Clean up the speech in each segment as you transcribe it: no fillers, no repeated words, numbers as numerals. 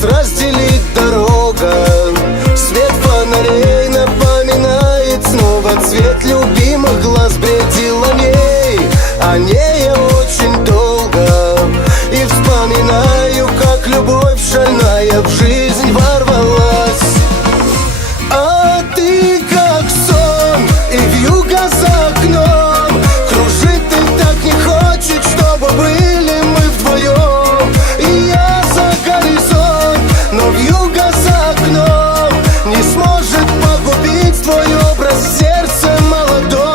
нас разделит дорога. Свет фонарей напоминает снова цвет любимых глаз. Бредил о ней я очень долго, и вспоминаю, как любовь шальная в жизнь ворвалась. А ты как сон, и вьюга за окном. Кружит и так не хочет, чтобы были мы вдвоем. И я за горизонт, но вьюга за окном не сможет погубить твой образ в сердце молодом.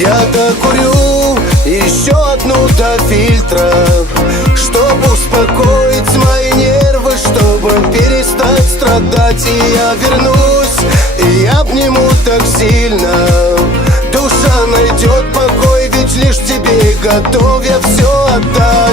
Я докурю еще одну до фильтра, чтобы успокоить мои нервы, чтобы перестать страдать. И я вернусь, и обниму так сильно. Душа найдет покой, ведь лишь тебе готов я все отдать.